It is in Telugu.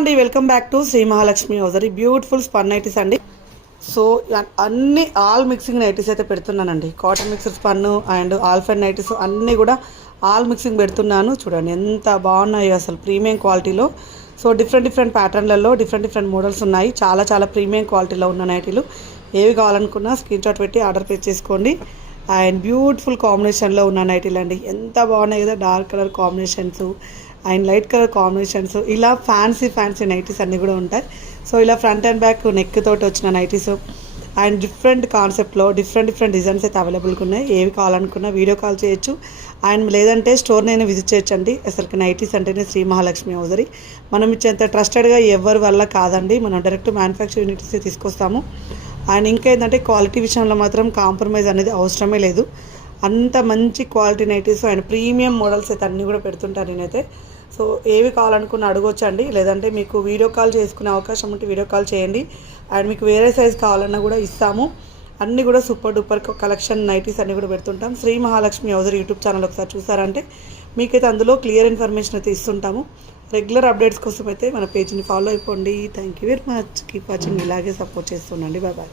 అండి welcome back to Sri Mahalakshmi hosiery beautiful spun nighties అండి. సో అన్ని ఆల్ మిక్సింగ్ నైటీస్ అయితే పెడుతున్నానండి. కాటన్ మిక్సర్ స్పన్ అండ్ ఆల్ఫెన్ నైటీస్ అన్నీ కూడా ఆల్ మిక్సింగ్ పెడుతున్నాను. చూడండి ఎంత బాగున్నాయో అసలు ప్రీమియం క్వాలిటీలో. సో డిఫరెంట్ ప్యాటర్న్లలో డిఫరెంట్ మోడల్స్ ఉన్నాయి. చాలా ప్రీమియం క్వాలిటీలో ఉన్న నైటీలు. ఏవి కావాలనుకున్నా స్క్రీన్ షాట్ పెట్టి ఆర్డర్ ప్లేస్ చేసుకోండి. అండ్ బ్యూటిఫుల్ కాంబినేషన్లో ఉన్న నైటీలు అండి. ఎంత బాగున్నాయి కదా, dark colour combinations and light colour combinations, ఇలా ఫ్యాన్సీ నైటీస్ అన్నీ కూడా ఉంటాయి. సో ఇలా ఫ్రంట్ అండ్ బ్యాక్ నెక్ తోటి వచ్చిన నైటీస్ అండ్ డిఫరెంట్ కాన్సెప్ట్లో డిఫరెంట్ డిజైన్స్ అయితే అవైలబుల్గా ఉన్నాయి. ఏవి కావాలనుకున్నా వీడియో కాల్ చేయొచ్చు అండ్ లేదంటే స్టోర్ నేను విజిట్ చేయొచ్చండి. అసలుకి నైటీస్ అంటేనే శ్రీ మహాలక్ష్మి హౌజరీ. మనం ఇచ్చేంత ట్రస్టెడ్గా ఎవరి వల్ల కాదండి. మనం డైరెక్ట్ మ్యానుఫ్యాక్చర్ యూనిట్స్ తీసుకొస్తాము. అండ్ ఇంకేంటంటే క్వాలిటీ విషయంలో మాత్రం కాంప్రమైజ్ అనేది అవసరమే లేదు. అంత మంచి quality nighties and premium models అయితే అన్నీ కూడా పెడుతుంటాను నేనైతే. సో ఏవి కావాలనుకున్న అడగొచ్చు అండి. లేదంటే మీకు వీడియో కాల్ చేసుకునే అవకాశం ఉంటే వీడియో కాల్ చేయండి. అండ్ మీకు వేరే సైజ్ కావాలన్నా కూడా ఇస్తాము. అన్నీ కూడా సూపర్ డూపర్ కలెక్షన్ నైటీస్ అన్నీ కూడా పెడుతుంటాం. Sri Mahalakshmi hosiery YouTube channel ఒకసారి చూసారంటే మీకైతే అందులో క్లియర్ ఇన్ఫర్మేషన్ అయితే ఇస్తుంటాము. రెగ్యులర్ అప్డేట్స్ కోసం అయితే మన పేజ్ని ఫాలో అయిపోండి. Thank you very much. Keep watching. ఇలాగే సపోర్ట్ చేస్తుండండి. బాయ్.